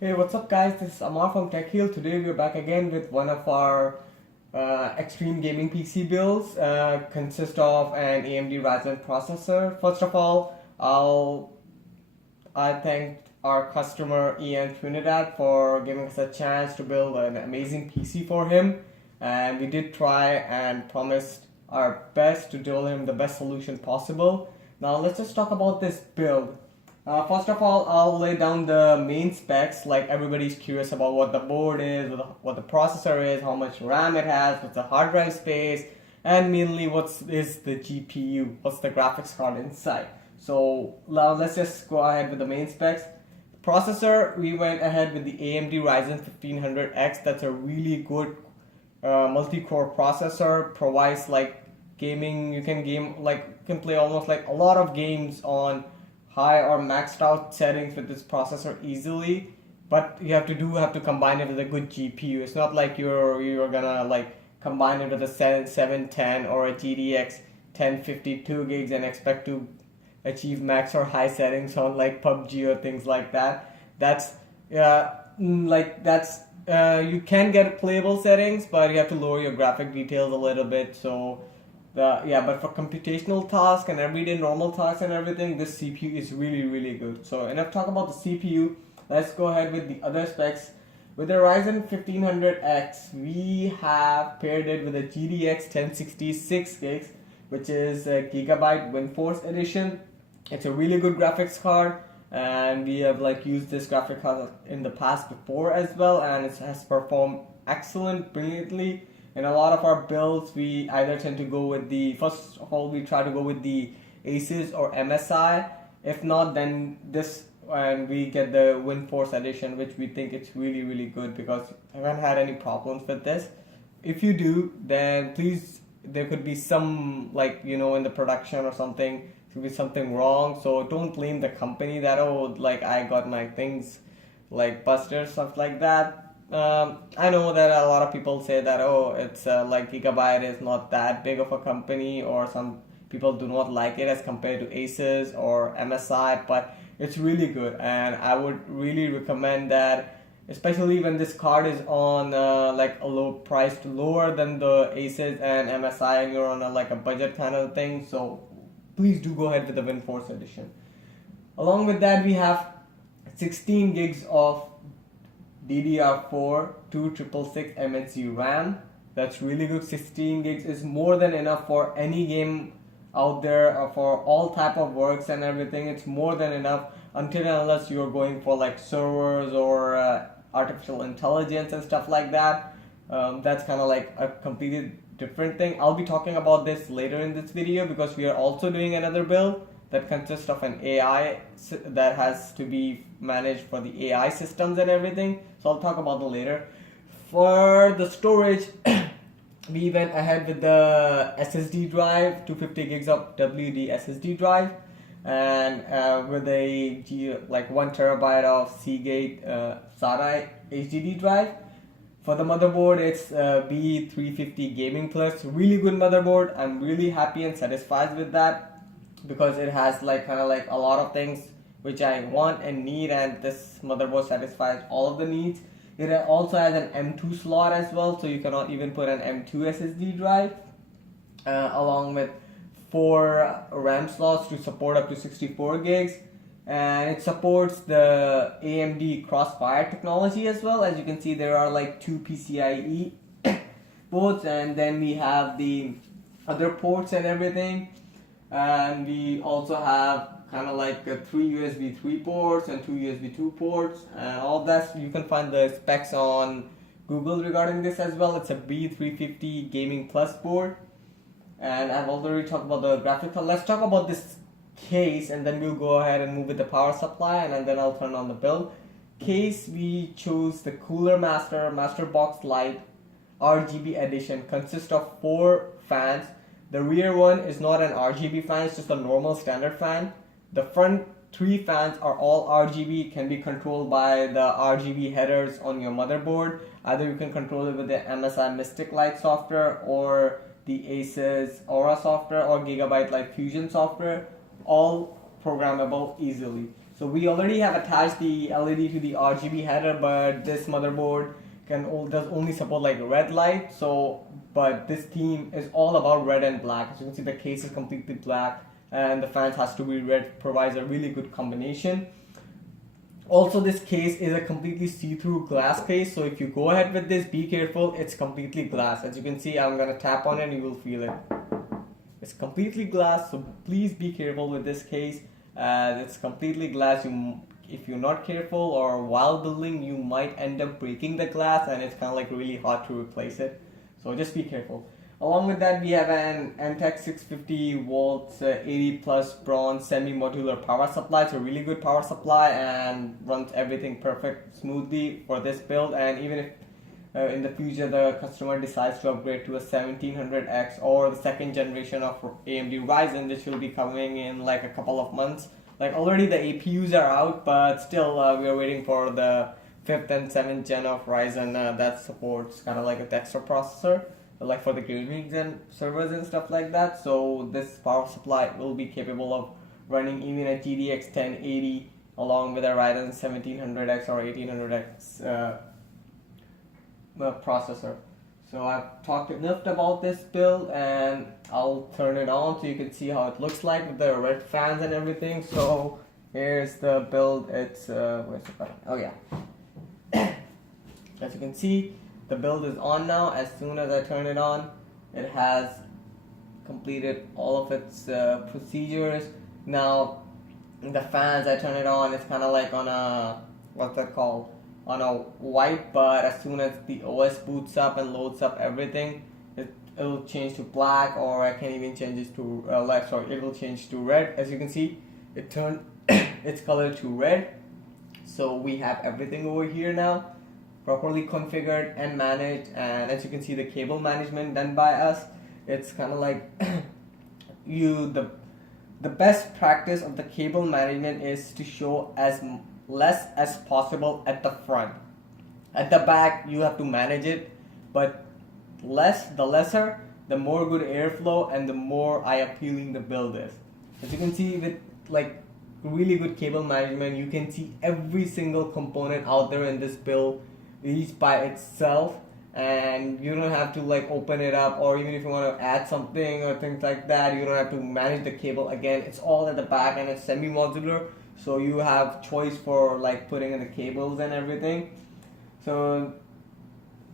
Hey, what's up, guys? This is Amar from TecHeal. Today we're back again with one of our extreme gaming PC builds. Consist of an AMD Ryzen processor. First of all, I thank our customer Ian Trinidad for giving us a chance to build an amazing PC for him, and we did try and promised our best to deliver him the best solution possible. Now let's just talk about this build. First of all, I'll lay down the main specs. Like, everybody's curious about what the board is, what the processor is, how much RAM it has, what's the hard drive space, and mainly what is the GPU, what's the graphics card inside. So now let's just go ahead with the main specs. Processor, we went ahead with the AMD Ryzen 1500X. That's a really good multi-core processor. Provides like gaming. You can play almost like a lot of games on high or maxed out settings with this processor easily, but you have to combine it with a good GPU. It's not like you're gonna like combine it with a 710 or a GTX 1052 gigs and expect to achieve max or high settings on like PUBG or things like that. You can get playable settings, but you have to lower your graphic details a little bit. But for computational tasks and everyday normal tasks and everything, this CPU is really good. So enough talk about the CPU. Let's go ahead with the other specs. With the Ryzen 1500X, we have paired it with a GTX 1066 gigs, which is a Gigabyte WindForce edition. It's a really good graphics card, and we have like used this graphic card in the past before as well, and it has performed brilliantly. In a lot of our builds, we either tend to go with first of all, we try to go with the Asus or MSI. If not, then this, and we get the WindForce edition, which we think it's really good because I haven't had any problems with this. If you do, then please, there could be some, like, in the production or something, could be something wrong. So don't blame the company that, oh, like I got my things like busted, stuff like that. I know that a lot of people say that, oh, it's like Gigabyte is not that big of a company, or some people do not like it as compared to Asus or MSI, but it's really good, and I would really recommend that, especially when this card is on like a low price, lower than the Asus and MSI, and you're on a budget kind of thing. So please do go ahead with the WindForce edition. Along with that, we have 16 gigs of DDR4 2666 MHz RAM. That's really good. 16 gigs is more than enough for any game out there, or for all type of works and everything. It's more than enough until and unless you're going for like servers or artificial intelligence and stuff like that. That's kind of like a completely different thing. I'll be talking about this later in this video because we are also doing another build that consists of an AI that has to be managed for the AI systems and everything. So I'll talk about that later. For the storage, we went ahead with the SSD drive, 250 gigs of WD SSD drive, and with a 1 terabyte of Seagate SATA HDD drive. For the motherboard, it's B350 Gaming Plus. Really good motherboard. I'm really happy and satisfied with that, because it has a lot of things which I want and need, and this motherboard satisfies all of the needs. It also has an M2 slot as well, so you cannot even put an M2 SSD drive, along with 4 RAM slots to support up to 64 gigs, and it supports the AMD Crossfire technology as well. As you can see, there are like 2 PCIe ports, and then we have the other ports and everything. And we also have kind of like 3 USB 3 ports and 2 USB 2 ports, and all that. You can find the specs on Google regarding this as well. It's a B350 Gaming Plus board, and I've already talked about the graphic card. Let's talk about this case, and then we'll go ahead and move with the power supply, and then I'll turn on the build. Case, we chose the Cooler Master Box Light RGB edition. Consists of 4 fans. The rear one is not an RGB fan, it's just a normal standard fan. The front 3 fans are all RGB, can be controlled by the RGB headers on your motherboard. Either you can control it with the MSI Mystic Light software, or the Asus Aura software, or Gigabyte Light Fusion software. All programmable easily. So we already have attached the LED to the RGB header, but this motherboard does only support like red light. So, but this theme is all about red and black. As you can see, the case is completely black, and the fans has to be red. Provides a really good combination. Also, this case is a completely see-through glass case, so if you go ahead with this, be careful, it's completely glass. As you can see, I'm gonna tap on it and you will feel it. It's completely glass, so please be careful with this case. It's completely glass. If you're not careful or while building, you might end up breaking the glass, and it's kind of like really hard to replace it. So just be careful. Along with that, we have an MTech 650 volts 80 plus bronze semi-modular power supply. It's a really good power supply and runs everything perfect smoothly for this build. And even if in the future the customer decides to upgrade to a 1700X or the second generation of AMD Ryzen, which will be coming in like a couple of months. Like already the APUs are out, but still we are waiting for the 5th and 7th gen of Ryzen that supports kind of like a Dexter processor, like for the gaming and servers and stuff like that. So this power supply will be capable of running even a GTX 1080 along with a Ryzen 1700X or 1800X processor. So I've talked enough about this build, and I'll turn it on so you can see how it looks like with the red fans and everything. So here's the build. It's where's the button? Oh yeah. As you can see, the build is on now. As soon as I turn it on, it has completed all of its procedures. Now the fans, I turn it on, it's kind of like on a, what's that called, on a white, but as soon as the OS boots up and loads up everything, it'll change to black, or I can even change it to it will change to red. As you can see, it turned its color to red. So we have everything over here now properly configured and managed, and as you can see, the cable management done by us. It's kind of like the best practice of the cable management is to show as less as possible at the front. At the back you have to manage it, but the lesser, the more good airflow and the more eye appealing the build is. As you can see, with like really good cable management, you can see every single component out there in this build each by itself, and you don't have to like open it up, or even if you want to add something or things like that, you don't have to manage the cable again. It's all at the back, and it's semi-modular, so you have choice for like putting in the cables and everything. So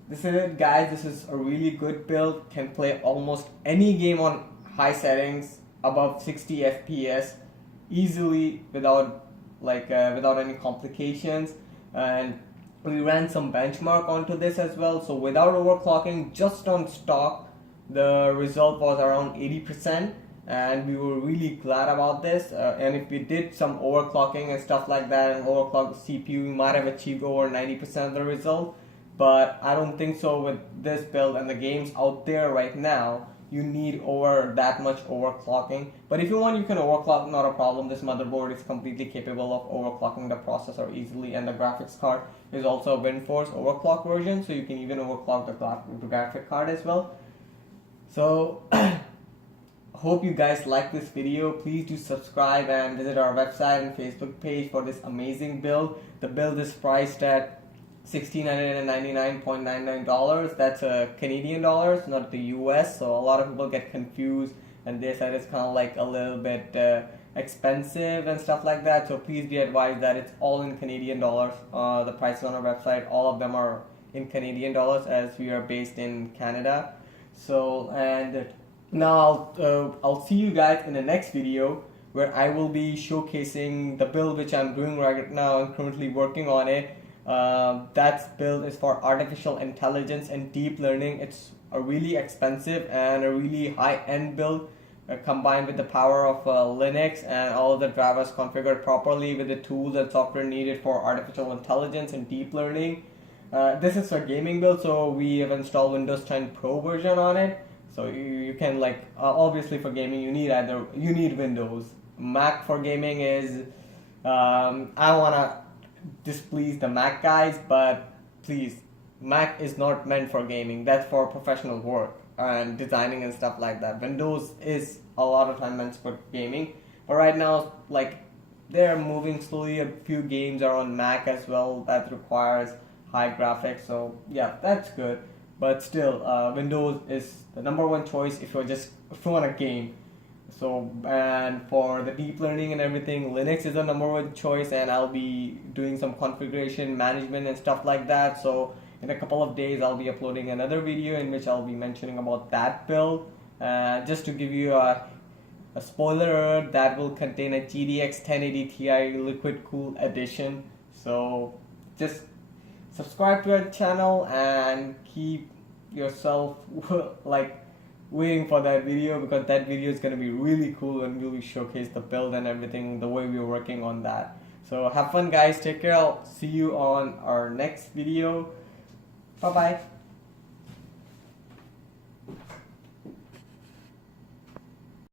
this is it, guys. This is a really good build. Can play almost any game on high settings above 60 FPS easily without any complications. And we ran some benchmark onto this as well. So without overclocking, just on stock, the result was around 80%, and we were really glad about this. And if we did some overclocking and stuff like that and overclocked the CPU, we might have achieved over 90% of the result. But I don't think so with this build and the games out there right now. You need over that much overclocking. But if you want, you can overclock, not a problem. This motherboard is completely capable of overclocking the processor easily, and the graphics card is also a WindForce overclock version, so you can even overclock the graphic card as well. So hope you guys like this video. Please do subscribe and visit our website and Facebook page for this amazing build. The build is priced at $1,699.99. That's Canadian dollars, not the US. So a lot of people get confused and they said it's kind of like a little bit expensive and stuff like that. So please be advised that it's all in Canadian dollars. The prices on our website, all of them are in Canadian dollars, as we are based in Canada. So, and now I'll see you guys in the next video, where I will be showcasing the build which I'm doing right now. I'm currently working on it. That build is for artificial intelligence and deep learning. It's a really expensive and a really high-end build, combined with the power of Linux and all of the drivers configured properly with the tools and software needed for artificial intelligence and deep learning. This is a gaming build, so we have installed Windows 10 Pro version on it. So you can like obviously for gaming you need Windows. Mac for gaming is I wanna displease the Mac guys, but please, Mac is not meant for gaming. That's for professional work and designing and stuff like that. Windows is a lot of time meant for gaming, but right now, like they're moving slowly. A few games are on Mac as well that requires high graphics, so yeah, that's good. But still, Windows is the number one choice if you want a game. So, and for the deep learning and everything, Linux is the number one choice, and I'll be doing some configuration management and stuff like that. So in a couple of days I'll be uploading another video in which I'll be mentioning about that build. Just to give you a spoiler alert, that will contain a GTX 1080 Ti liquid cooled edition. So just subscribe to our channel and keep yourself like waiting for that video, because that video is going to be really cool and really showcase the build and everything, the way we're working on that. So have fun guys, take care, I'll see you on our next video. Bye bye.